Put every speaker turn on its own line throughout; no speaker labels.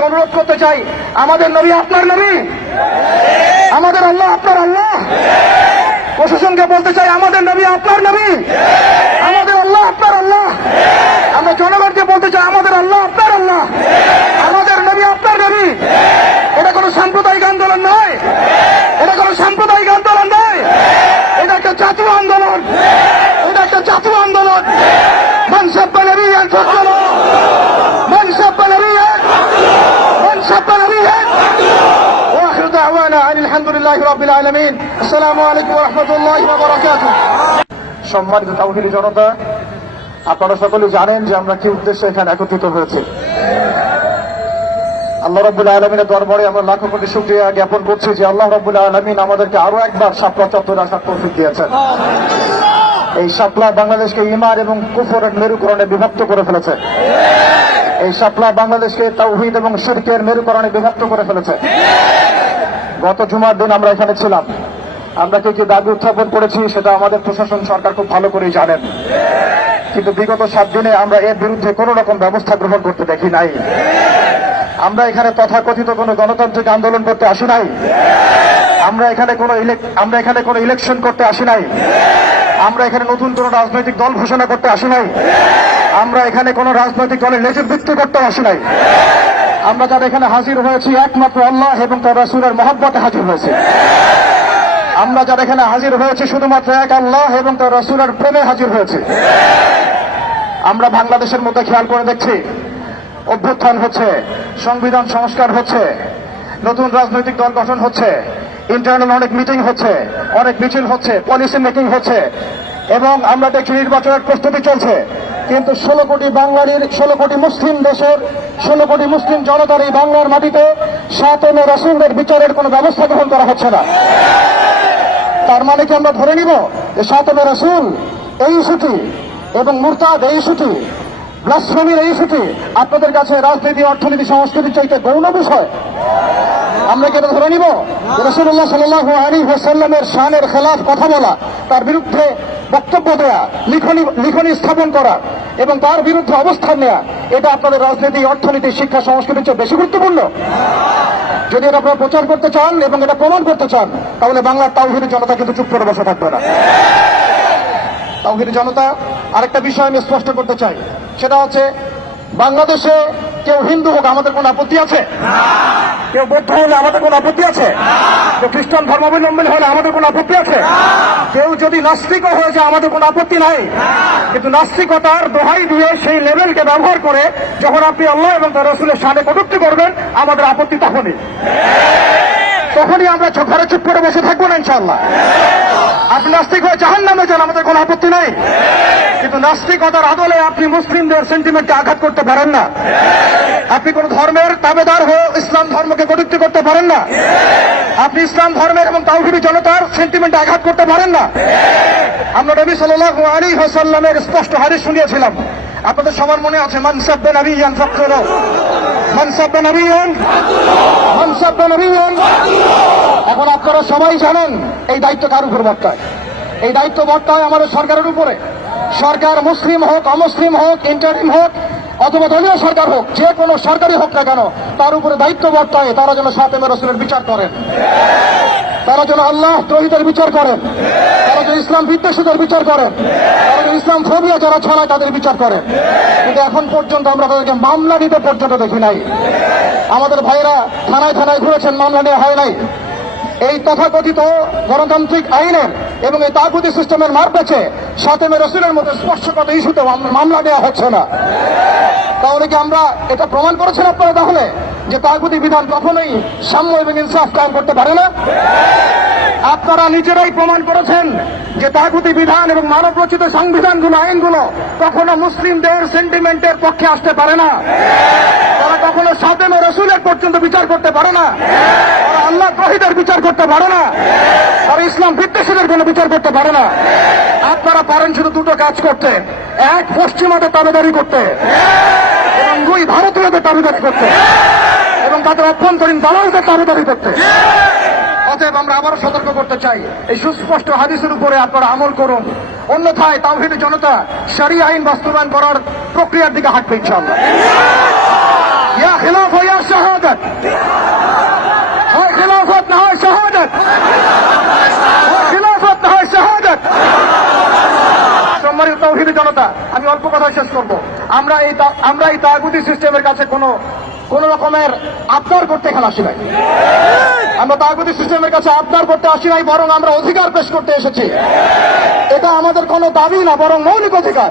আপনাদেরকে অনুরোধ করতে চাই, আমাদের নবী আপনার নবী? আমাদের আল্লাহ আপনার আল্লাহ? প্রশাসনকে বলতে চাই, আমাদের নবী আপনার নবী? আমাদের আল্লাহ আপনার আল্লাহ? আমরা জনগণকে বলতে চাই, আমাদের আল্লাহ আপনার আলহামদুলিল্লাহ রবিল আলমিন। আলাইকুম রহমতুল্লাহ সম্মানিত জনতা, আপনারা সকলে জানেন যে আমরা কি উদ্দেশ্যে এখানে একত্রিত হয়েছি। আল্লাহ আলমিনের দরবারে আমরা লাখো কোটি জ্ঞাপন করছি যে আল্লাহ রবুল্লাহ আলমিন আমাদেরকে আরও একবার সাপলা চত্বর আসার তৌফিক দিয়েছেন। এই সাপলা বাংলাদেশকে ইমার এবং কুফরের মেরুকরণে বিভক্ত করে ফেলেছে। এই সাপলা বাংলাদেশকে তাওহিদ এবং শিরকের মেরুকরণে বিভক্ত করে ফেলেছে। গত জুমার দিন আমরা এখানে ছিলাম। আমরা কি কি দাবি উত্থাপন করেছি সেটা আমাদের প্রশাসন সরকার খুব ভালো করেই জানেন। কিন্তু বিগত সাত দিনে আমরা এর বিরুদ্ধে কোন রকম ব্যবস্থা গ্রহণ করতে দেখি নাই। আমরা এখানে তথাকথিত কোনো গণতান্ত্রিক আন্দোলন করতে আসি নাই। আমরা এখানে কোনো আমরা এখানে কোনো ইলেকশন করতে আসি নাই। আমরা এখানে নতুন কোনো রাজনৈতিক দল ঘোষণা করতে আসি নাই। আমরা এখানে কোনো রাজনৈতিক দলের বৃত্তি করতে আসি নাই। আমরা যারা এখানে হাজির হয়েছি একমাত্র আল্লাহ এবং তার রাসুলের মহব্বতে হাজির হয়েছে। আমরা যারা এখানে হাজির হয়েছি শুধুমাত্র এক আল্লাহ এবং তার রাসুলের প্রেমে হাজির হয়েছে। আমরা বাংলাদেশের মধ্যে খেয়াল করে দেখছি, অভ্যুত্থান হচ্ছে, সংবিধান সংস্কার হচ্ছে, নতুন রাজনৈতিক দল গঠন হচ্ছে ইন্টারনাল অনেক মিটিং হচ্ছে, অনেক মিছিল হচ্ছে পলিসি মেকিং হচ্ছে এবং আমরা দেখি নির্বাচনের প্রস্তুতি চলছে। কিন্তু ষোলো কোটি বাঙালির, ষোলো কোটি মুসলিম দেশের, ষোলো কোটি মুসলিম জনতার এই বাংলার মাটিতে সাত এম রসুলদের বিচারের কোনো ব্যবস্থা গ্রহণ করা হচ্ছে না। তার মানে কি আমরা ধরে নিব যে সাতমে রসুল এই ইস্যুটি এবং মুরতাদ, এই ইস্যুটি ব্লাসফেমির এই ইস্যুটি আপনাদের কাছে রাজনীতি, অর্থনীতি, সংস্কৃতির চাইতে গৌণ বিষয়। আমরা কি এটা ধরে নিব? রসুল্লাহ সাল্লাহ আলী হোসাল্লামের শানের খেলাফ কথা বলা, তার বিরুদ্ধে বক্তব্য দেয়া, লিখনি লিখনি স্থাপন করা এবং তার বিরুদ্ধে অবস্থান নেওয়া এটা আপনাদের রাজনীতি, অর্থনীতি, শিক্ষা, সংস্কৃতির চেয়ে বেশি গুরুত্বপূর্ণ। যদি এটা আপনারা প্রচার করতে চান এবং এটা প্রমাণ করতে চান, তাহলে বাংলার তাওহিদি জনতা কিন্তু চুপ করে বসে থাকবে না। তাওহিদি জনতা আরেকটা বিষয় আমি স্পষ্ট করতে চাই। সেটা হচ্ছে, বাংলাদেশে কেউ হিন্দু হোক, আমাদের কোনো আপত্তি আছে? কেউ বৌদ্ধ হলে আমাদের কোনো আপত্তি আছে? কেউ খ্রিস্টান ধর্মাবলম্বী হলে আমাদের কোনো আপত্তি আছে? কেউ যদি নাস্তিক হয়ে যায়, আমাদের কোনো আপত্তি নাই। কিন্তু নাস্তিকতার দোহাই দিয়ে সেই লেভেলকে ব্যবহার করে যখন আপনি আল্লাহ এবং তার রসুলের সামনে কটুক্তি করবেন, আমাদের আপত্তি তখনই। তখনই আমরা ঘরে চুপ করে বসে থাকব না ইনশাল্লাহ আপনি নাস্তিক হয়ে জাহান নামে যান আমাদের কোনো আপত্তি নাই। কিন্তু নাস্তিকতার আদলে আপনি মুসলিমদের সেন্টিমেন্টকে আঘাত করতে পারেন না। আপনি কোন ধর্মের তাবেদার হয়ে ইসলাম ধর্মকে কটুক্তি করতে পারেন না। আপনি ইসলাম ধর্মের এবং তাওহিদি জনতার সেন্টিমেন্টে আঘাত করতে পারেন না। আমরা নবী সাল্লাল্লাহু আলাইহি ওয়াসাল্লামের স্পষ্ট হাদিস শুনিয়েছিলাম। আপনাদের সবার মনে আছে মানসাব্বে মানসাব্বে নবিয়ান মানসাব্বে নবিয়ান এখন আপনারা সবাই জানেন এই দায়িত্ব কার উপর বর্তায়। এই দায়িত্ব বর্তায় আমাদের সরকারের উপরে। সরকার মুসলিম হোক, অমুসলিম হোক ইন্টারিম হোক, অথবা দলীয় সরকার হোক, যে কোনো সরকারি হোক না কেন, তার উপরে দায়িত্ব বর্তায়, তারা যেন সাতেমের রসুলের বিচার করেন। তারা যেন আল্লাহ তহিদের বিচার করেন। তারা যেন ইসলাম বিদ্বেষীদের বিচার করেন। তারা যেন ইসলাম ফোবিয়া যারা ছড়ায় তাদের বিচার করেন। কিন্তু এখন পর্যন্ত আমরা তাদেরকে মামলা দিতে পর্যন্ত দেখি নাই। আমাদের ভাইয়েরা থানায় থানায় ঘুরেছেন, মামলা নেওয়া হয় নাই। এই তথাকথিত গণতান্ত্রিক আইনের এবং এই তাগুতি সিস্টেমের মার পেছে সাতেমে রসুলের মতো স্পর্শগত ইস্যুতে মামলা দেওয়া হচ্ছে না। তাহলে কি আমরা এটা প্রমাণ করেছেন আপনারা তাহলে? যে তাগুতি বিধান কখনোই সাম্য এবং ইনসাফ কায়েম করতে পারে না। আপনারা নিজেরাই প্রমাণ করেছেন যে তাগুতি বিধান এবং মানব রচিত সংবিধানগুলো, আইনগুলো কখনো মুসলিমদের সেন্টিমেন্টের পক্ষে আসতে পারে না। তারা কখনো সাতেমে রসুলের পর্যন্ত বিচার করতে পারে না। তারা আল্লাহ তহিদের বিচার করতে পারে না। তারা ইসলাম বিদ্বেষীদের কোনো বিচার করতে পারে না। আপনারা পারেন শুধু দুটো কাজ করতে। এক, পশ্চিমাদের তাবেদারি করতে। এবং দুই, ভারতীয়দের তাবেদারি করতে। তাদের অভ্যন্তরীণ দলালদের তারুদারি করতে। অতএব আমরা আবারও সতর্ক করতে চাই। এই সুস্পষ্ট হাদিসের উপরে আপনারা আমল করুন। অন্যথায় তাওহিদ জনতা সারি আইন বাস্তবায়ন করার প্রক্রিয়ার দিকে হাঁটবে পেয়েছে ইয়া জনতা, আমি অল্প কথা শেষ করব। আমরা এই আমরা এই তাগুতি সিস্টেমের কাছে কোনো কোন রকমের আবদার করতে এখানে আসি নাই। আমরা তাগুতি সিস্টেমের কাছে আবদার করতে আসি নাই, বরং আমরা অধিকার পেশ করতে এসেছি। এটা আমাদের কোনো দাবি না, বরং মৌলিক অধিকার।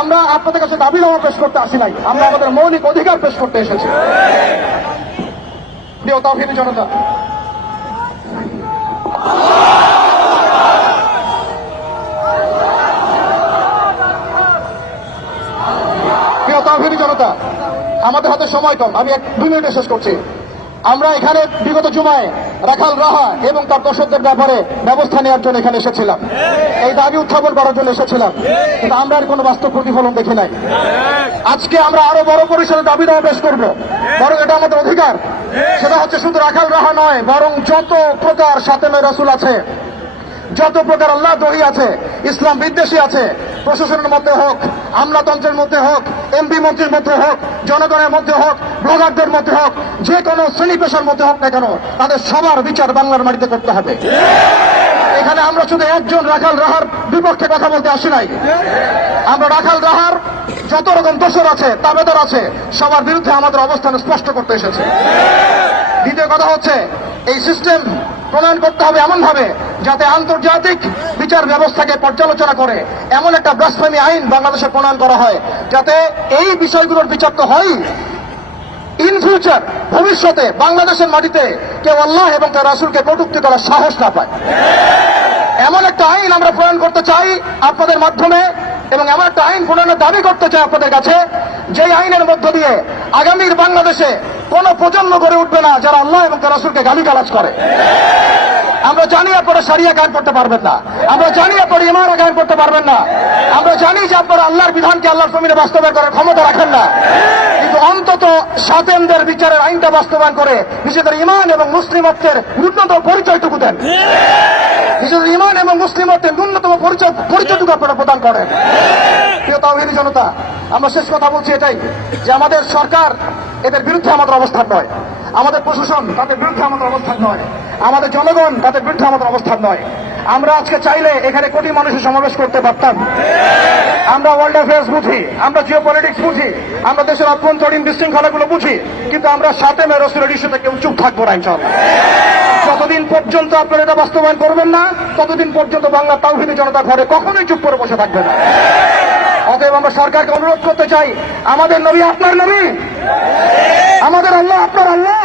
আমরা আপনাদের কাছে দাবি নামা পেশ করতে আসি নাই, আমরা আমাদের মৌলিক অধিকার পেশ করতে এসেছি। প্রিয় তাহিনী জনতা, প্রিয় তাহিনী জনতা আমাদের হাতে সময় কম। আমি এক দুই মিনিটে শেষ করছি। আমরা এখানে বিগত জুমায় রাখাল রাহা এবং তার দর্শকদের ব্যাপারে ব্যবস্থা নেওয়ার জন্য এখানে এসেছিলাম। এই দাবি উত্থাপন করার জন্য এসেছিলাম। কিন্তু আমরা আর কোনো বাস্তব প্রতিফলন দেখি নাই। আজকে আমরা আরও বড় পরিসরে দাবি দেওয়া পেশ করব। বরং এটা আমাদের অধিকার। সেটা হচ্ছে শুধু রাখাল রাহা নয়, বরং যত প্রকার সাথে নয় রসুল আছে যত প্রকার আল্লাহ দহি আছে, ইসলাম বিদ্বেষী আছে, প্রশাসনের মধ্যে হোক, আমলাতন্ত্রের মধ্যে হোক, এমপি মন্ত্রীর মধ্যে হোক, জনগণের মধ্যে হোক, ব্লগারদের মধ্যে হোক, যে কোনো শ্রেণি পেশার মধ্যে হোক না কেন, তাদের সবার বিচার বাংলার মাটিতে করতে হবে। এখানে আমরা শুধু একজন রাখাল রাহার বিপক্ষে কথা বলতে আসি নাই। আমরা রাখাল রাহার যত রকম দোষর আছে, তাবেদর আছে, সবার বিরুদ্ধে আমাদের অবস্থান স্পষ্ট করতে এসেছে। দ্বিতীয় কথা হচ্ছে, এই সিস্টেম প্রণয়ন করতে হবে এমন ভাবে যাতে আন্তর্জাতিক বিচার ব্যবস্থাকে পর্যালোচনা করে। এমন একটা ব্লাসফেমি আইন বাংলাদেশে প্রণয়ন করা হয়, যাতে এই বিষয়গুলোর বিচার তো হয় ইন ফিউচার ভবিষ্যতে বাংলাদেশের মাটিতে কেউ আল্লাহ এবং তার রাসুলকে কটুক্তি করার সাহস না পায়। এমন একটা আইন আমরা প্রণয়ন করতে চাই আপনাদের মাধ্যমে এবং এমন একটা আইন প্রণয়নের দাবি করতে চাই আপনাদের কাছে যে আইনের মধ্য দিয়ে আগামীর বাংলাদেশে কোন প্রজন্ম গড়ে উঠবে না যারা আল্লাহ এবং তার রাসুলকে গালি গালাজ করে। আমরা জানি আপনারা সারিয়া গায়ন করতে পারবেন না। আমরা জানি আপনারা ইমারা গায়ন করতে পারবেন না। আমরা জানি যে আপনারা আল্লাহর বিধানকে আল্লাহর জমিনে বাস্তবায়ন করার ক্ষমতা রাখেন না। কিন্তু অন্তত সাতেনদের বিচারের আইনটা বাস্তবায়ন করে নিজেদের ইমান এবং মুসলিমত্বের ন্যূনতম পরিচয়টুকু দেন। নিজেদের ইমান এবং মুসলিমত্বের ন্যূনতম পরিচয় পরিচয়টুকু আপনারা প্রদান করেন। প্রিয় তাওহিদি জনতা, আমরা শেষ কথা বলছি এটাই, যে আমাদের সরকার এদের বিরুদ্ধে আমাদের অবস্থান নয়। আমাদের প্রশাসন তাদের বিরুদ্ধে আমাদের অবস্থান নয়। আমাদের জনগণ তাদের বিরুদ্ধে আমাদের অবস্থান নয়। আমরা আজকে চাইলে এখানে কোটি মানুষের সমাবেশ করতে পারতাম। আমরা ওয়ার্ল্ড অ্যাফেয়ার্স বুঝি, আমরা জিও পলিটিক্স বুঝি, আমরা দেশের অভ্যন্তরীণ বিশৃঙ্খলাগুলো বুঝি, কিন্তু আমরা সাথে মে রসুলের ইস্যুতে কেউ চুপ থাকব না ইনশাল্লাহ যতদিন পর্যন্ত আপনারা এটা বাস্তবায়ন করবেন না, ততদিন পর্যন্ত বাংলা তাওহিদি জনতা ঘরে কখনোই চুপ করে বসে থাকবে না। অতএব আমরা সরকারকে অনুরোধ করতে চাই, আমাদের নবী আপনার নবী? আমাদের আল্লাহ আপনার আল্লাহ?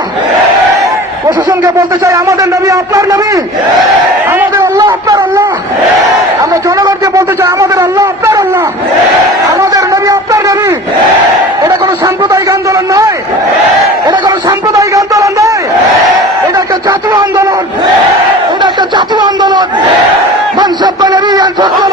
প্রশাসনকে বলতে চাই, আমাদের নবী আপনার নবী। আমাদের আল্লাহ আপনার আল্লাহ। আমরা জনগণকে বলতে চাই, আমাদের আল্লাহ আপনার আল্লাহ। আমাদের নবী আপনার নবী। এটা কোনো সাম্প্রদায়িক আন্দোলন নয়। এটা কোনো সাম্প্রদায়িক আন্দোলন নয়। এটা একটা জাতীয় আন্দোলন। এটা একটা জাতীয় আন্দোলন। মনসব নবীয়ান ফসল